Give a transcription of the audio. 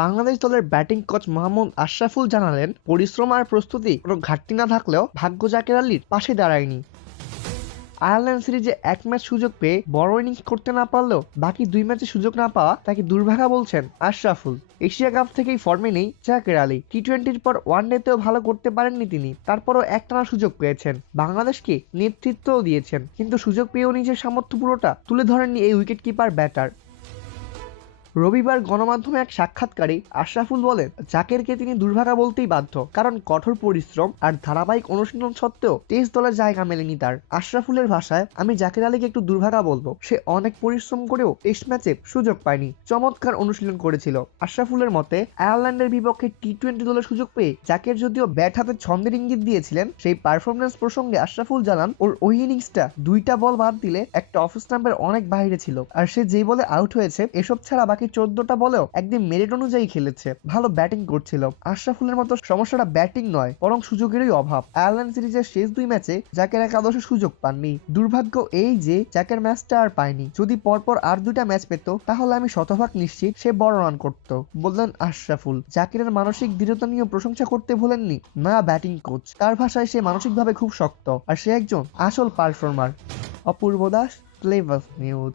বাংলাদেশ দলের batting coach Mohammad Ashraful জানালেন, পরিশ্রম আর প্রস্তুতি কোনো ঘাটতি না থাকলেও ভাগ্য জাকের আলীর পাশে দাঁড়ায়নি। আয়ারল্যান্ড সিরিজে এক ম্যাচ সুযোগ পেয়ে বড় ইনিংস করতে না পারলেও বাকি দুই ম্যাচে সুযোগ না পাওয়া তাকে দুর্ভাগা বলছেন আশরাফুল। এশিয়া কাপ থেকেই ফর্মে নেই জাকের আলী। টি টোয়েন্টির পর ওয়ান ডেতেও ভালো করতে পারেননি তিনি। তারপরও একটানা সুযোগ পেয়েছেন। বাংলাদেশকে নেতৃত্বও দিয়েছেন, কিন্তু সুযোগ পেয়েও নিজের সামর্থ্য পুরোটা তুলে ধরেননি এই উইকেট কিপার ব্যাটার। রবিবার গণমাধ্যমে এক সাক্ষাৎকারে আশরাফুল বলেন, জাকেরকে তিনি দুর্ভাগা বলতেই বাধ্য, কারণ কঠোর পরিশ্রম আর ধারাবাহিক অনুশীলন সত্ত্বেও টেস্ট দলের জায়গা মেলেনি তার। আশরাফুলের ভাষায়, আমি জাকের আলীকে একটু দুর্ভাগা বলব। সে অনেক পরিশ্রম করেও টেস্ট ম্যাচে সুযোগ পায়নি, চমৎকার অনুশীলন করেছিল। আশরাফুলের মতে, আয়ারল্যান্ডের বিপক্ষে টি টোয়েন্টি দলের সুযোগ পেয়ে জাকের যদিও ব্যাট হাতে ছন্দের ইঙ্গিত দিয়েছিলেন, সেই পারফরমেন্স প্রসঙ্গে আশরাফুল জানান, ওর ওই ইনিংসটা দুইটা বল বাদ দিলে একটা অফ স্টাম্পের অনেক বাইরে ছিল। আর সে যেই বলে আউট হয়েছে, এসব ছাড়া বাকি চোদ্দটা বলেও একদিন মেরিট অনুযায়ী খেলেছে। ভালো ব্যাটিং করছিল। আশরাফুলের মতো সমস্যাটা ব্যাটিং নয়, বরং সুযোগেরই অভাব। আয়ারল্যান্ড সিরিজের শেষ দুই ম্যাচে জাকের একাদশে সুযোগ পাননি। দুর্ভাগ্য এই যে জাকের ম্যাচটা আর পায়নি। যদি পরপর আর দুইটা ম্যাচ পেত, তাহলে আমি শতভাগ নিশ্চিত সে বড় রান করত, বললেন আশরাফুল। জাকিরের মানসিক দৃঢ়তা নিয়ে প্রশংসা করতে ভুলেননি। না, ব্যাটিং কোচ। তার ভাষায় সে মানসিকভাবে খুব শক্ত, আর সে একজন আসল পারফর্মার। অপূর্ব দাস প্লেভাস নিউজ।